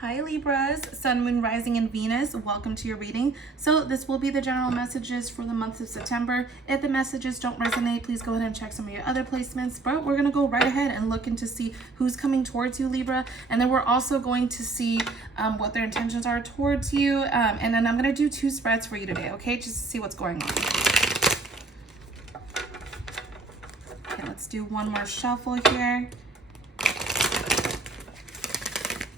Hi Libras, Sun, Moon, Rising, and Venus. Welcome to your reading. So this will be the general messages for the month of September. If the messages don't resonate, please go ahead and check some of your other placements. But we're going to go right ahead and look into see who's coming towards you, Libra. And then we're also going to see what their intentions are towards you. And then I'm going to do 2 spreads for you today, okay? Just to see what's going on. Okay, let's do one more shuffle here.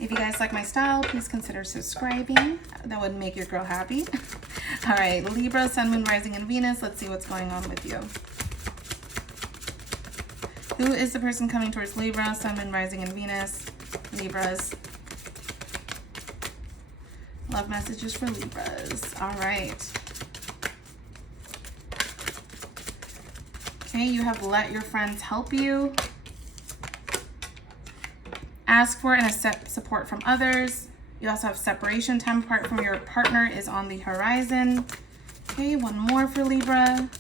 If you guys like my style, please consider subscribing. That would make your girl happy. All right, Libra, Sun, Moon, Rising, and Venus. Let's see what's going on with you. Who is the person coming towards Libra, Sun, Moon, Rising, and Venus? Libras. Love messages for Libras. All right. Okay, you have let your friends help you. Ask for and accept support from others. You also have separation. Time apart from your partner is on the horizon. Okay, one more for Libra.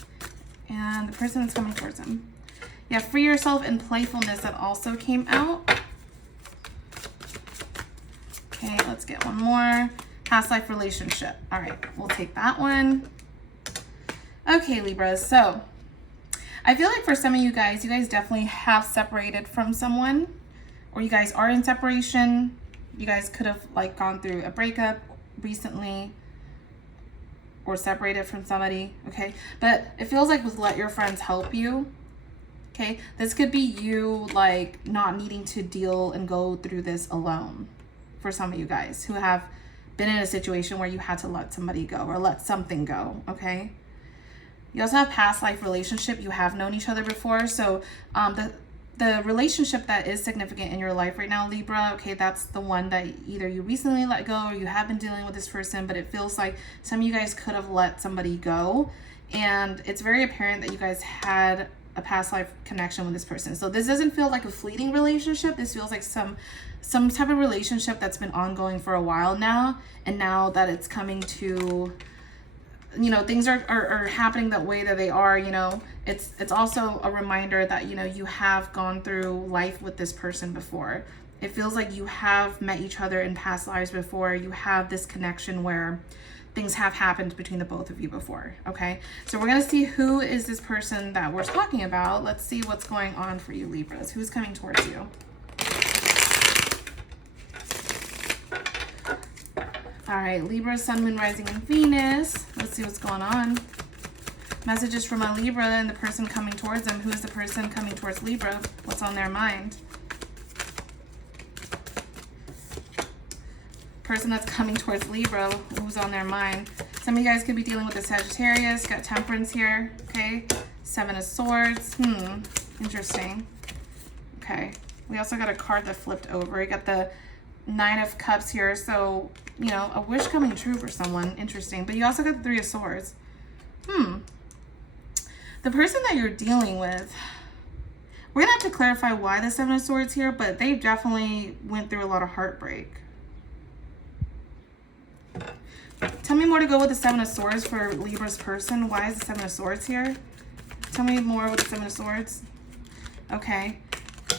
And the person that's coming towards them. Yeah, free yourself and playfulness that also came out. Okay, let's get one more. Past life relationship. All right, we'll take that one. Okay, Libras. So I feel like for some of you guys definitely have separated from someone. Or you guys are in separation. You guys could have like gone through a breakup recently or separated from somebody, okay? But it feels like with let your friends help you, okay? This could be you like not needing to deal and go through this alone for some of you guys who have been in a situation where you had to let somebody go or let something go, okay? You also have past life relationship. You have known each other before. So the relationship that is significant in your life right now, Libra, okay, that's the one that either you recently let go or you have been dealing with this person, but it feels like some of you guys could have let somebody go. And it's very apparent that you guys had a past life connection with this person. So this doesn't feel like a fleeting relationship. This feels like some type of relationship that's been ongoing for a while now. And now that it's coming to, you know, things are happening that way that they are, you know, it's also a reminder that, you know, you have gone through life with this person before. It feels like you have met each other in past lives before. You have this connection where things have happened between the both of you before, okay? So we're gonna see who is this person that we're talking about. Let's see what's going on for you, Libras. Who's coming towards you? All right, Libra, Sun, Moon, Rising, and Venus. Let's see what's going on. Messages from a Libra and the person coming towards them. Who is the person coming towards Libra? What's on their mind? Person that's coming towards Libra, who's on their mind? Some of you guys could be dealing with a Sagittarius. Got Temperance here, okay? 7 of Swords. Interesting. Okay. We also got a card that flipped over. We got the 9 of Cups here, so, you know, a wish coming true for someone. Interesting. But you also got the 3 of Swords. The person that you're dealing with, we're going to have to clarify why the 7 of Swords here, but they definitely went through a lot of heartbreak. Tell me more to go with the 7 of Swords for Libra's person. Why is the 7 of Swords here? Tell me more with the 7 of Swords. Okay.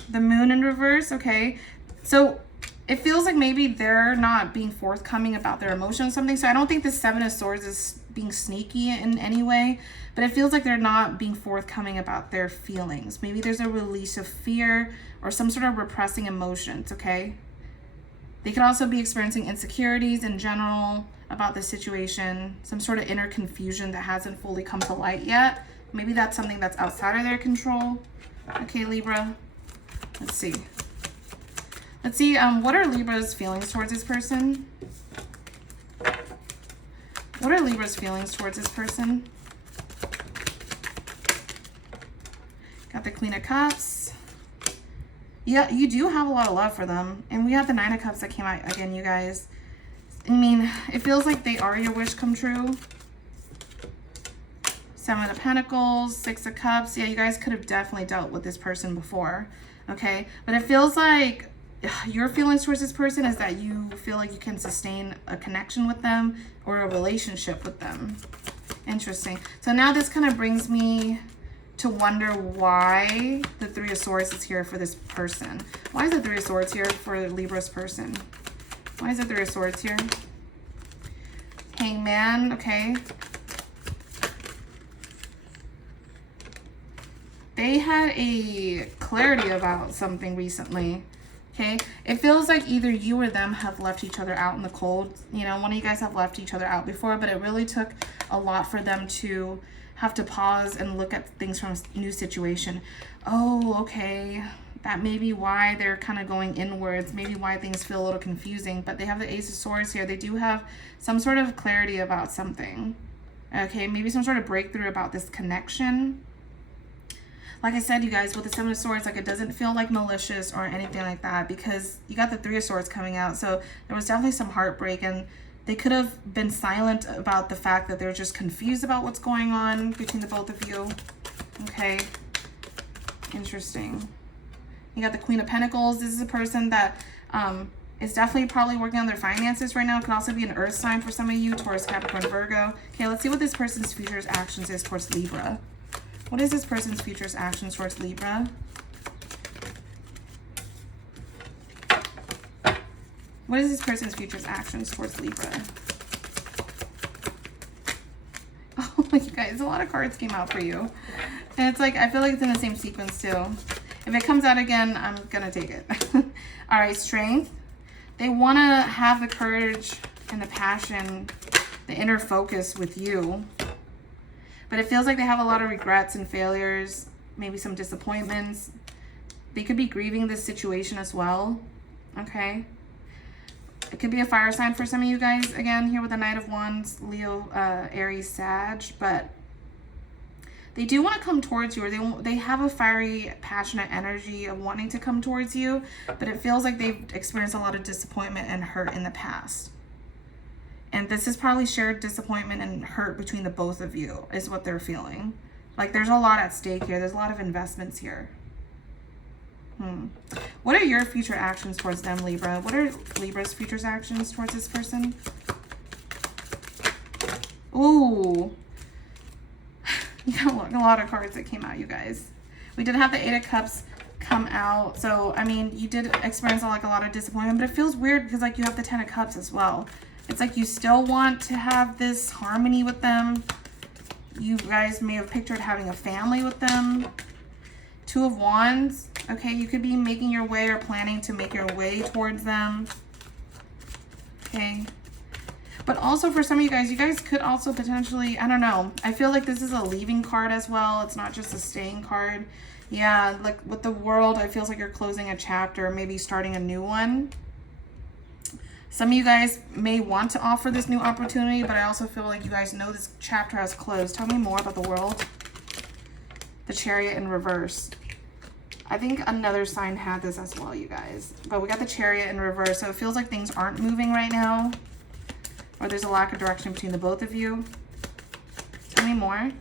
The Moon in reverse. Okay. So it feels like maybe they're not being forthcoming about their emotions or something. So I don't think the 7 of Swords is being sneaky in any way, but it feels like they're not being forthcoming about their feelings. Maybe there's a release of fear or some sort of repressing emotions, okay? They could also be experiencing insecurities in general about the situation, some sort of inner confusion that hasn't fully come to light yet. Maybe that's something that's outside of their control. Okay, Libra, let's see. Let's see, what are Libra's feelings towards this person? What are Libra's feelings towards this person? Got the Queen of Cups. Yeah, you do have a lot of love for them. And we have the 9 of Cups that came out again, you guys. I mean, it feels like they are your wish come true. 7 of Pentacles, 6 of Cups. Yeah, you guys could have definitely dealt with this person before, okay? But it feels like your feelings towards this person is that you feel like you can sustain a connection with them or a relationship with them. Interesting. So now this kind of brings me to wonder why the 3 of Swords is here for this person. Why is the 3 of Swords here for Libra's person? Why is it Three of Swords here? Hangman, okay. They had a clarity about something recently, okay? It feels like either you or them have left each other out in the cold. You know, one of you guys have left each other out before, but it really took a lot for them to have to pause and look at things from a new situation. Oh, okay. That may be why they're kind of going inwards, maybe why things feel a little confusing, but they have the Ace of Swords here. They do have some sort of clarity about something, okay? Maybe some sort of breakthrough about this connection. Like I said, you guys, with the Seven of Swords, like it doesn't feel like malicious or anything like that because you got the Three of Swords coming out. So there was definitely some heartbreak, and they could have been silent about the fact that they're just confused about what's going on between the both of you. Okay, interesting. You got the Queen of Pentacles. This is a person that is definitely probably working on their finances right now. It could also be an earth sign for some of you, Taurus, Capricorn, Virgo. Okay, let's see what this person's future's actions is towards Libra. What is this person's future's actions towards Libra? What is this person's future's actions towards Libra? Oh, you guys, a lot of cards came out for you. And it's like, I feel like it's in the same sequence too. If it comes out again, I'm gonna take it. All right, strength. They wanna have the courage and the passion, the inner focus with you. But it feels like they have a lot of regrets and failures, maybe some disappointments. They could be grieving this situation as well, okay? It could be a fire sign for some of you guys, again, here with the Knight of Wands, Leo, Aries, Sag, but they do want to come towards you, or they have a fiery, passionate energy of wanting to come towards you, but it feels like they've experienced a lot of disappointment and hurt in the past. And this is probably shared disappointment and hurt between the both of you is what they're feeling. Like there's a lot at stake here. There's a lot of investments here. What are your future actions towards them, Libra? What are Libra's future actions towards this person? Ooh. You got a lot of cards that came out, you guys. We did have the Eight of Cups come out. So, I mean, you did experience a lot of disappointment, but it feels weird because like you have the Ten of Cups as well. It's like you still want to have this harmony with them. You guys may have pictured having a family with them. Two of Wands. Okay, you could be making your way or planning to make your way towards them. Okay. But also for some of you guys could also potentially, I don't know. I feel like this is a leaving card as well. It's not just a staying card. Yeah, like with the World, it feels like you're closing a chapter, maybe starting a new one. Some of you guys may want to offer this new opportunity, but I also feel like you guys know this chapter has closed. Tell me more about the World. The Chariot in reverse. I think another sign had this as well, you guys. But we got the Chariot in reverse, so it feels like things aren't moving right now. Or there's a lack of direction between the both of you. Tell me more.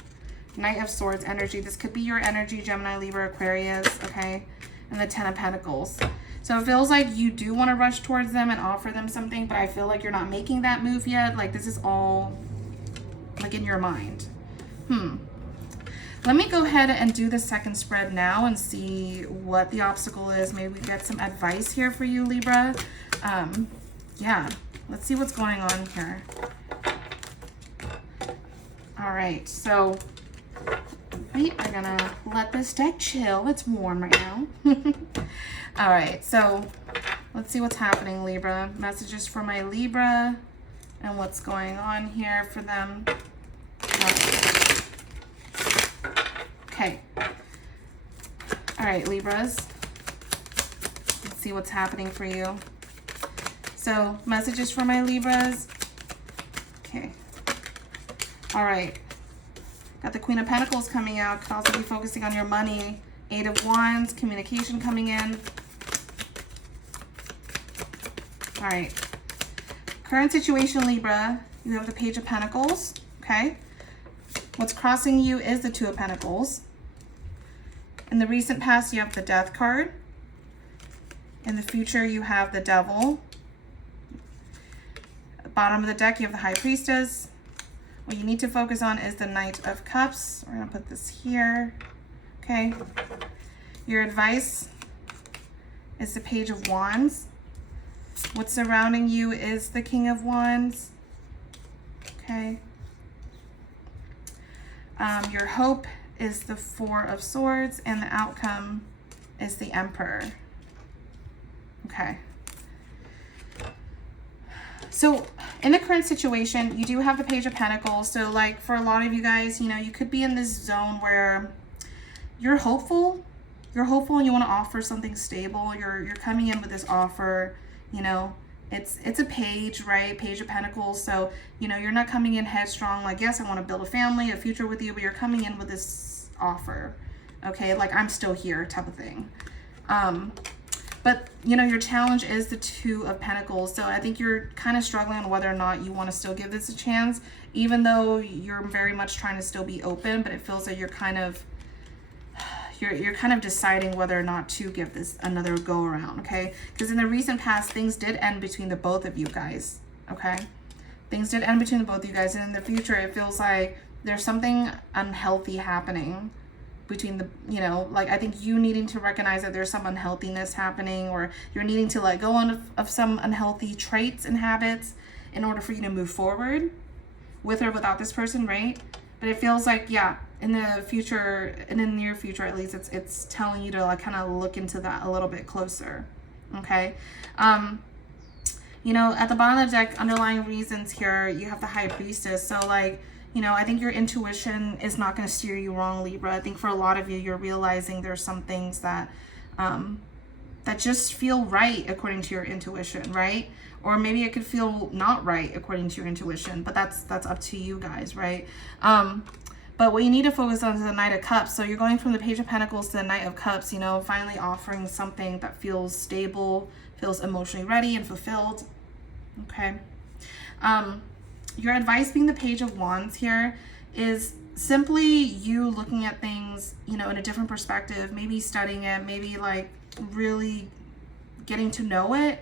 Knight of Swords energy. This could be your energy, Gemini, Libra, Aquarius, okay? And the Ten of Pentacles. So it feels like you do want to rush towards them and offer them something, but I feel like you're not making that move yet. Like this is all like in your mind. Let me go ahead and do the second spread now and see what the obstacle is. Maybe we get some advice here for you, Libra. Yeah, let's see what's going on here. All right, so we are gonna let this deck chill. It's warm right now. All right, so let's see what's happening, Libra. Messages for my Libra and what's going on here for them. Okay. All right, Libras. Let's see what's happening for you. So, messages for my Libras. Okay. All right. Got the Queen of Pentacles coming out. Could also be focusing on your money. Eight of Wands, communication coming in. All right. Current situation, Libra. You have the Page of Pentacles. Okay. What's crossing you is the Two of Pentacles. In the recent past, you have the Death card. In the future, you have the Devil. At the bottom of the deck, you have the High Priestess. What you need to focus on is the Knight of Cups. We're going to put this here. Okay. Your advice is the Page of Wands. What's surrounding you is the King of Wands. Okay. Your hope is the Four of Swords, and the outcome is the Emperor. Okay. So in the current situation, you do have the Page of Pentacles. So like for a lot of you guys, you know, you could be in this zone where you're hopeful. You're hopeful and you want to offer something stable. You're coming in with this offer, you know, it's a page, right? Page of Pentacles. So, you know, you're not coming in headstrong like, yes, I want to build a family, a future with you, but you're coming in with this offer. Okay, like I'm still here type of thing. But, you know, your challenge is the Two of Pentacles. So I think you're kind of struggling on whether or not you want to still give this a chance, even though you're very much trying to still be open, but it feels like you're kind of deciding whether or not to give this another go around, okay? Because in the recent past, things did end between the both of you guys, okay? Things did end between the both of you guys, and in the future, it feels like there's something unhealthy happening between the, you know, like I think you needing to recognize that there's some unhealthiness happening, or you're needing to let go of some unhealthy traits and habits in order for you to move forward with or without this person, right? But it feels like, yeah, in the future, in the near future at least, it's telling you to like kind of look into that a little bit closer, okay? You know, at the bottom of the deck, underlying reasons here, you have the High Priestess. So like, you know, I think your intuition is not going to steer you wrong, Libra. I think for a lot of you, you're realizing there's some things that that just feel right according to your intuition, right? Or maybe it could feel not right according to your intuition, but that's up to you guys, right? But what you need to focus on is the Knight of Cups. So you're going from the Page of Pentacles to the Knight of Cups, you know, finally offering something that feels stable, feels emotionally ready and fulfilled, okay? Your advice being the Page of Wands here is simply you looking at things, you know, in a different perspective, maybe studying it, maybe like really getting to know it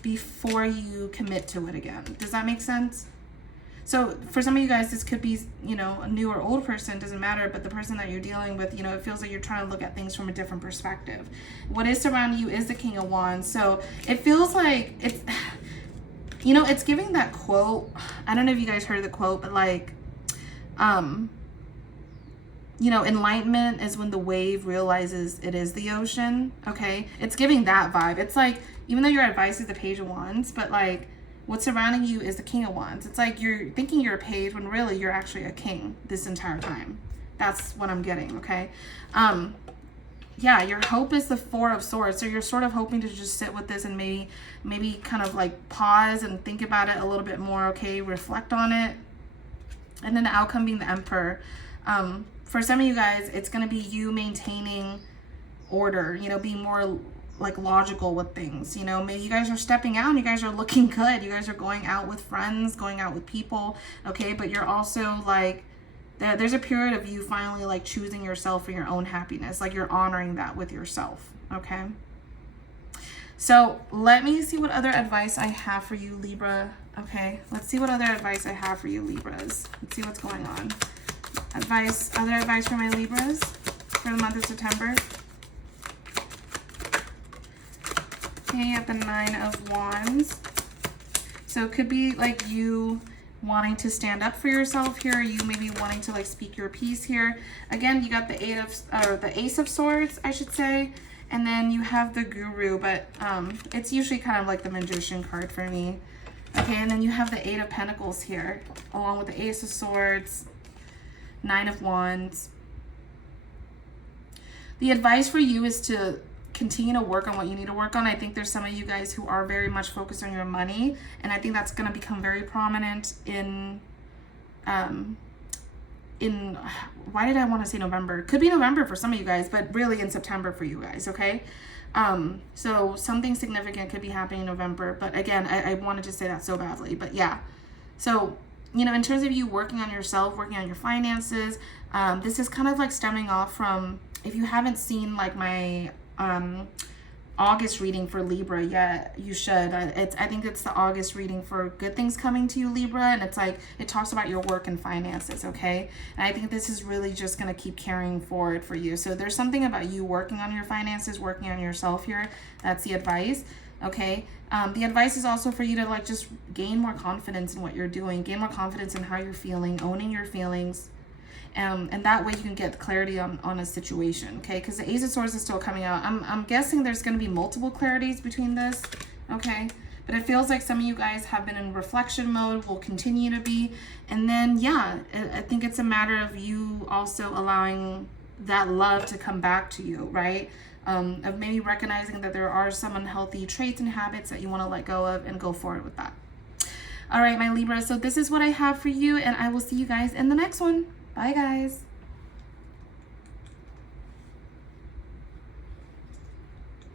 before you commit to it again. Does that make sense? So for some of you guys, this could be, you know, a new or old person, doesn't matter, but the person that you're dealing with, you know, it feels like you're trying to look at things from a different perspective. What is surrounding you is the King of Wands. So it feels like it's, you know, it's giving that quote. I don't know if you guys heard of the quote, but like, you know, enlightenment is when the wave realizes it is the ocean, okay? It's giving that vibe. It's like, even though your advice is the Page of Wands, but like, what's surrounding you is the King of Wands. It's like you're thinking you're a page when really you're actually a king this entire time. That's what I'm getting, okay? Yeah, your hope is the Four of Swords. So you're sort of hoping to just sit with this and maybe kind of like pause and think about it a little bit more, okay? Reflect on it. And then the outcome being the Emperor. For some of you guys, it's going to be you maintaining order, you know, being more like logical with things. You know, maybe you guys are stepping out and you guys are looking good. You guys are going out with friends, going out with people, okay? But you're also like, there's a period of you finally like choosing yourself for your own happiness. Like you're honoring that with yourself, okay? So let me see what other advice I have for you, Libra. Okay, let's see what other advice I have for you, Libras. Let's see what's going on. Other advice for my Libras for the month of September. Okay, at the Nine of Wands. So it could be like you wanting to stand up for yourself here. You maybe wanting to like speak your piece here. Again, you got the the Ace of Swords, I should say. And then you have the Guru, but it's usually kind of like the Magician card for me. Okay, and then you have the Eight of Pentacles here, along with the Ace of Swords, Nine of Wands. The advice for you is to continue to work on what you need to work on. I think there's some of you guys who are very much focused on your money, and I think that's going to become very prominent in why did I want to say November? Could be November for some of you guys, but really in September for you guys, okay? So something significant could be happening in November, but again, I wanted to say that so badly, but yeah. So, you know, in terms of you working on yourself, working on your finances, this is kind of like stemming off from, if you haven't seen like my August reading for Libra yet, you should. I think it's the August reading for good things coming to you, Libra, and it's like it talks about your work and finances, okay? And I think this is really just going to keep carrying forward for you. So there's something about you working on your finances, working on yourself here. That's the advice. Okay. The advice is also for you to like just gain more confidence in what you're doing, gain more confidence in how you're feeling, owning your feelings. And that way you can get clarity on a situation, okay? Because the Ace of Swords is still coming out. I'm guessing there's going to be multiple clarities between this, okay? But it feels like some of you guys have been in reflection mode, will continue to be. And then, yeah, I think it's a matter of you also allowing that love to come back to you, right? Of maybe recognizing that there are some unhealthy traits and habits that you want to let go of and go forward with that. All right, my Libra, so this is what I have for you, and I will see you guys in the next one. Bye, guys.